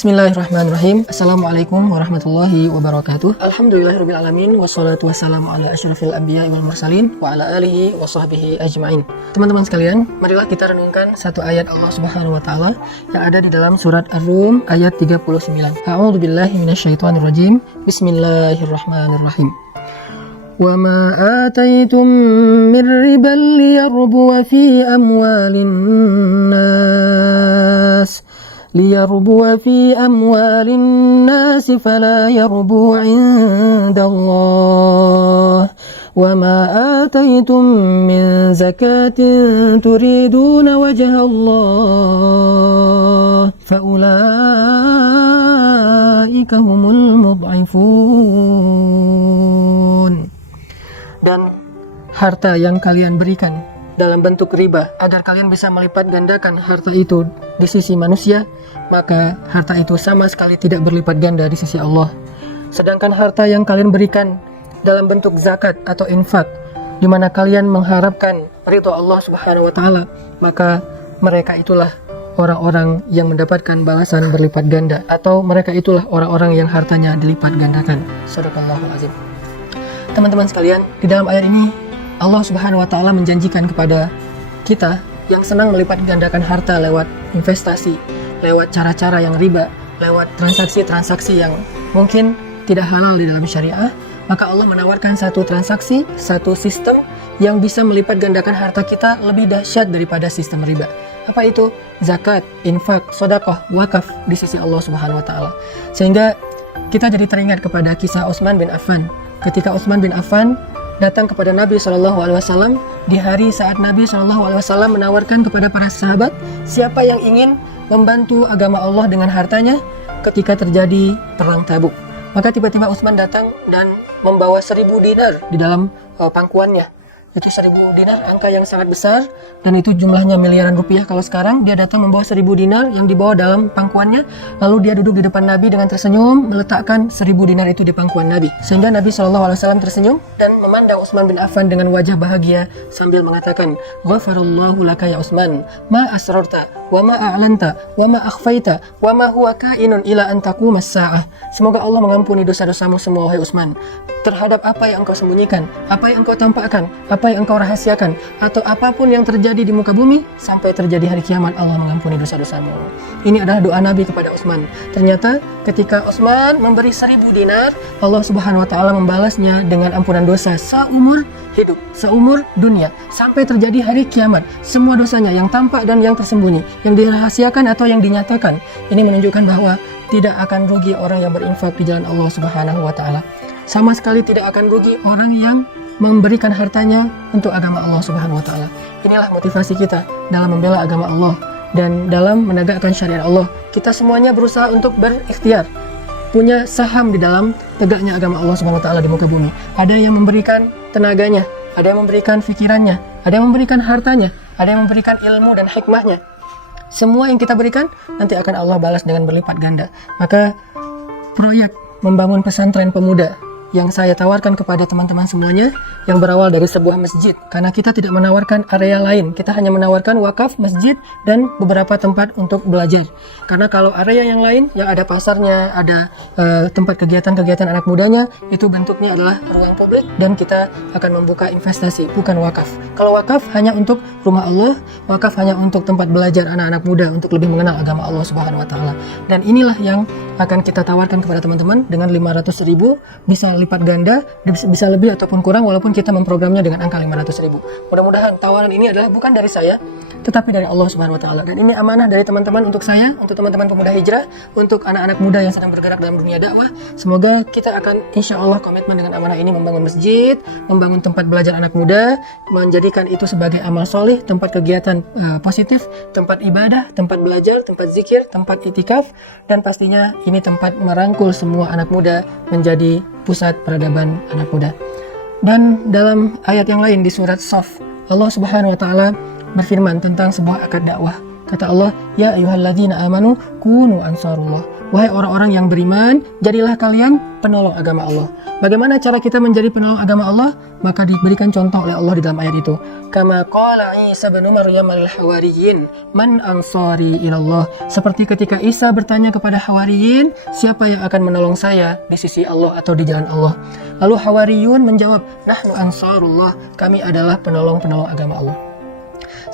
Bismillahirrahmanirrahim. Assalamualaikum warahmatullahi wabarakatuh. Alhamdulillahirrabbilalamin. Wassalatu wassalamu ala asyrafil anbiya wal mursalin wa ala alihi wa sahbihi ajma'in. Teman-teman sekalian, marilah kita renungkan satu ayat Allah Subhanahu wa taala yang ada di dalam surat Ar-Rum ayat 39. A'udzu billahi minasyaitonir rajim. Bismillahirrahmanirrahim. Wa ma ataitum min riban liyarbuwa fi amwalin nas ليربو في أموال الناس فلا يربو عند الله وما آتيتم من زكاة تريدون وجه الله فأولئك هم المضعفون. Dan harta yang kalian berikan dalam bentuk riba agar kalian bisa melipat gandakan harta itu di sisi manusia, maka harta itu sama sekali tidak berlipat ganda di sisi Allah. Sedangkan harta yang kalian berikan dalam bentuk zakat atau infak, di mana kalian mengharapkan ridho Allah Subhanahu wa taala, maka mereka itulah orang-orang yang mendapatkan balasan berlipat ganda, atau mereka itulah orang-orang yang hartanya dilipat gandakan. Shadaqallahu azim. Teman-teman sekalian, di dalam ayat ini Allah Subhanahu wa taala menjanjikan kepada kita yang senang melipat gandakan harta lewat investasi, lewat cara-cara yang riba, lewat transaksi-transaksi yang mungkin tidak halal di dalam syariah, maka Allah menawarkan satu transaksi, satu sistem yang bisa melipat gandakan harta kita lebih dahsyat daripada sistem riba. Apa itu? Zakat, infak, sedekah, wakaf di sisi Allah Subhanahu wa taala. Sehingga kita jadi teringat kepada kisah Utsman bin Affan. Ketika Utsman bin Affan datang kepada Nabi SAW di hari saat Nabi SAW menawarkan kepada para sahabat, siapa yang ingin membantu agama Allah dengan hartanya ketika terjadi perang Tabuk. Maka tiba-tiba Utsman datang dan membawa 1000 dinar di dalam pangkuannya. Itu 1000 dinar, angka yang sangat besar, dan itu jumlahnya miliaran rupiah kalau sekarang. Dia datang membawa 1000 dinar yang dibawa dalam pangkuannya, lalu dia duduk di depan Nabi dengan tersenyum, meletakkan 1000 dinar itu di pangkuan Nabi. Sehingga Nabi SAW tersenyum dan memandang Utsman bin Affan dengan wajah bahagia sambil mengatakan, "Ghafarallahu laka ya Utsman, ma asrarta, wa ma a'lanta, wa ma akhfaita, wa ma huwa kainun ila an taqumas sa'ah." Semoga Allah mengampuni dosa-dosamu semua, wahai Utsman, terhadap apa yang engkau sembunyikan, apa yang engkau tampakkan, apa yang engkau rahasiakan, atau apapun yang terjadi di muka bumi sampai terjadi hari kiamat, Allah mengampuni dosa-dosamu. Ini adalah doa Nabi kepada Utsman. Ternyata ketika Utsman memberi 1000 dinar, Allah Subhanahu wa taala membalasnya dengan ampunan dosa seumur hidup, seumur dunia, sampai terjadi hari kiamat. Semua dosanya yang tampak dan yang tersembunyi, yang dirahasiakan atau yang dinyatakan. Ini menunjukkan bahwa tidak akan rugi orang yang berinfak di jalan Allah Subhanahu wa taala. Sama sekali tidak akan rugi orang yang memberikan hartanya untuk agama Allah Subhanahu wa taala. Inilah motivasi kita dalam membela agama Allah dan dalam menegakkan syariat Allah. Kita semuanya berusaha untuk berikhtiar, punya saham di dalam tegaknya agama Allah Subhanahu wa taala di muka bumi. Ada yang memberikan tenaganya, ada yang memberikan pikirannya, ada yang memberikan hartanya, ada yang memberikan ilmu dan hikmahnya. Semua yang kita berikan nanti akan Allah balas dengan berlipat ganda. Maka proyek membangun pesantren pemuda yang saya tawarkan kepada teman-teman semuanya, yang berawal dari sebuah masjid, karena kita tidak menawarkan area lain, kita hanya menawarkan wakaf, masjid, dan beberapa tempat untuk belajar. Karena kalau area yang lain, yang ada pasarnya, ada tempat kegiatan-kegiatan anak mudanya, itu bentuknya adalah ruang publik, dan kita akan membuka investasi, bukan wakaf. Kalau wakaf hanya untuk rumah Allah, wakaf hanya untuk tempat belajar anak-anak muda, untuk lebih mengenal agama Allah Subhanahu wa taala. Dan inilah yang akan kita tawarkan kepada teman-teman dengan 500.000, bisa lipat ganda, bisa lebih ataupun kurang, walaupun kita memprogramnya dengan angka 500.000. Mudah-mudahan tawaran ini adalah bukan dari saya, tetapi dari Allah Subhanahu wa taala. Dan ini amanah dari teman-teman untuk saya, untuk teman-teman pemuda hijrah, untuk anak-anak muda yang sedang bergerak dalam dunia dakwah. Semoga kita akan insya Allah komitmen dengan amanah ini, membangun masjid, membangun tempat belajar anak muda, menjadikan itu sebagai amal solih, tempat kegiatan positif, tempat ibadah, tempat belajar, tempat zikir, tempat itikaf, dan pastinya ini tempat merangkul semua anak muda menjadi pusat peradaban anak muda. Dan dalam ayat yang lain di surat Shaf, Allah Subhanahu wa taala berfirman tentang sebuah akad dakwah. Kata Allah, ya ayyuhalladzina amanu kunu ansarullah. Wahai orang-orang yang beriman, jadilah kalian penolong agama Allah. Bagaimana cara kita menjadi penolong agama Allah? Maka diberikan contoh oleh Allah di dalam ayat itu. Kama qala Isa bin Maryam lil hawariyin, man ansari ilallah. Seperti ketika Isa bertanya kepada hawariyin, siapa yang akan menolong saya di sisi Allah atau di jalan Allah? Lalu hawariyun menjawab, nahnu ansarullah, kami adalah penolong-penolong agama Allah.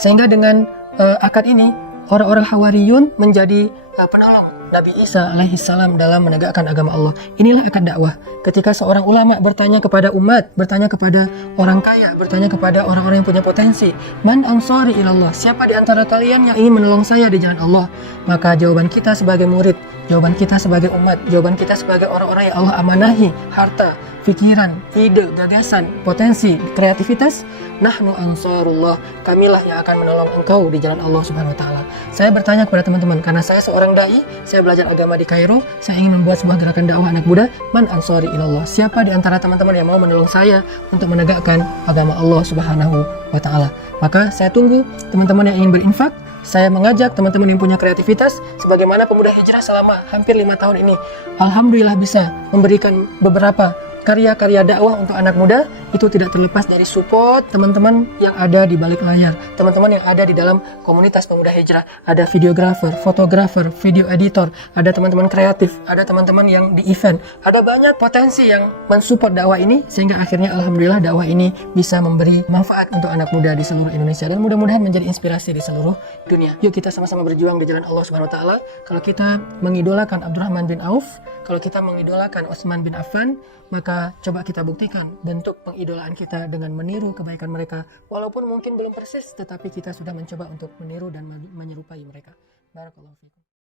Sehingga dengan akad ini, orang-orang hawariyun menjadi penolong Nabi Isa alaihissalam dalam menegakkan agama Allah. Inilah akad dakwah. Ketika seorang ulama bertanya kepada umat, bertanya kepada orang kaya, bertanya kepada orang-orang yang punya potensi, man ansari ilallah, siapa di antara kalian yang ingin menolong saya di jalan Allah? Maka jawaban kita sebagai murid, jawaban kita sebagai umat, jawaban kita sebagai orang-orang yang Allah amanahi harta, pikiran, ide, gagasan, potensi, kreativitas, nahnu ansarullah, kamilah yang akan menolong engkau di jalan Allah Subhanahu wa taala. Saya bertanya kepada teman-teman, karena saya seorang dai, saya belajar agama di Kairo, saya ingin membuat sebuah gerakan dakwah anak muda, man ansari ilallah. Siapa di antara teman-teman yang mau menolong saya untuk menegakkan agama Allah Subhanahu wa taala? Maka saya tunggu teman-teman yang ingin berinfak. Saya mengajak teman-teman yang punya kreativitas, sebagaimana pemuda hijrah selama hampir 5 tahun ini, alhamdulillah bisa memberikan beberapa karya-karya dakwah untuk anak muda. Itu tidak terlepas dari support teman-teman yang ada di balik layar, teman-teman yang ada di dalam komunitas pemuda hijrah. Ada videografer, fotografer, video editor, ada teman-teman kreatif, ada teman-teman yang di event, ada banyak potensi yang mensupport dakwah ini, sehingga akhirnya alhamdulillah dakwah ini bisa memberi manfaat untuk anak muda di seluruh Indonesia, dan mudah-mudahan menjadi inspirasi di seluruh dunia. Yuk kita sama-sama berjuang di jalan Allah Subhanahu wa taala. Kalau kita mengidolakan Abdurrahman bin Auf, kalau kita mengidolakan Utsman bin Affan, maka coba kita buktikan bentuk pengidolaan kita dengan meniru kebaikan mereka. Walaupun mungkin belum persis, tetapi kita sudah mencoba untuk meniru dan menyerupai mereka. Barakallahu fiikum.